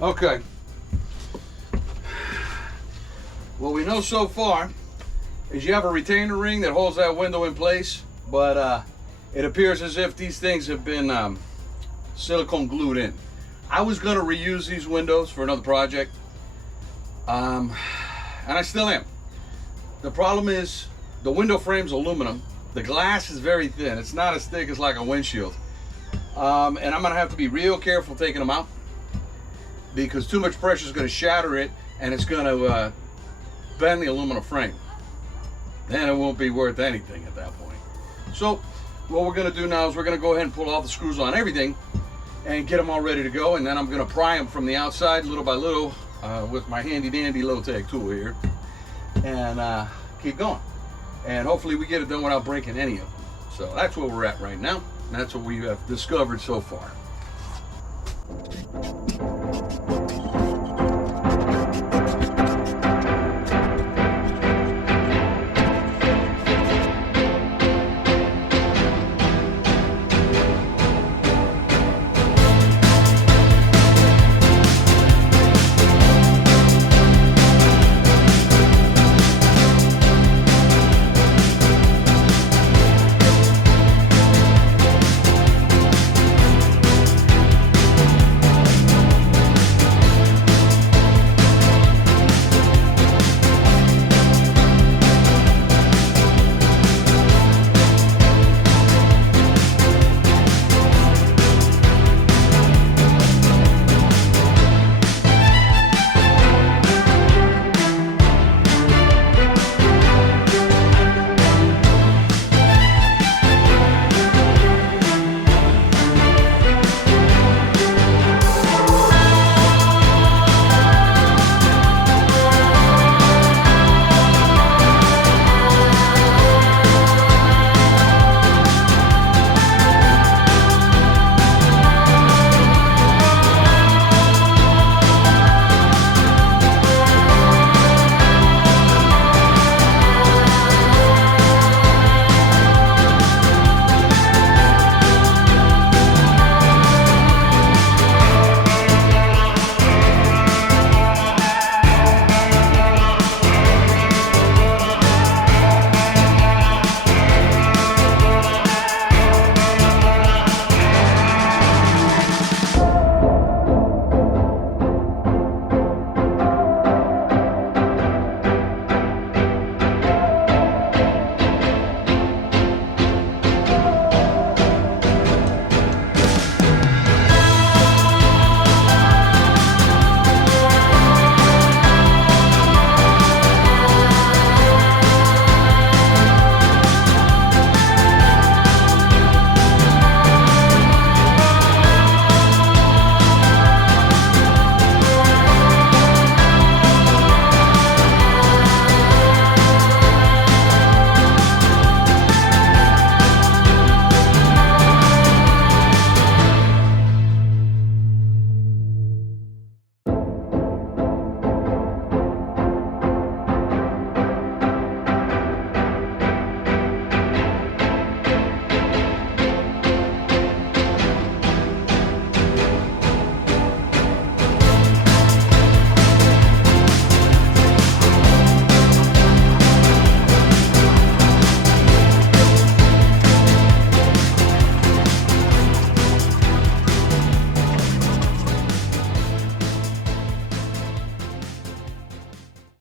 Okay. What we know so far is you have a retainer ring that holds that window in place, but it appears as if these things have been silicone glued in. I was gonna reuse these windows for another project, and I still am. The problem is the window frame's aluminum. The glass is very thin. It's not as thick as like a windshield. And I'm gonna have to be real careful taking them out because too much pressure is gonna shatter it and it's gonna bend the aluminum frame. Then it won't be worth anything at that point. So what we're gonna do now is we're gonna go ahead and pull all the screws on everything and get them all ready to go, and then I'm gonna pry them from the outside little by little with my handy dandy low tech tool here, and keep going. And hopefully we get it done without breaking any of them. So that's where we're at right now. And that's what we have discovered so far.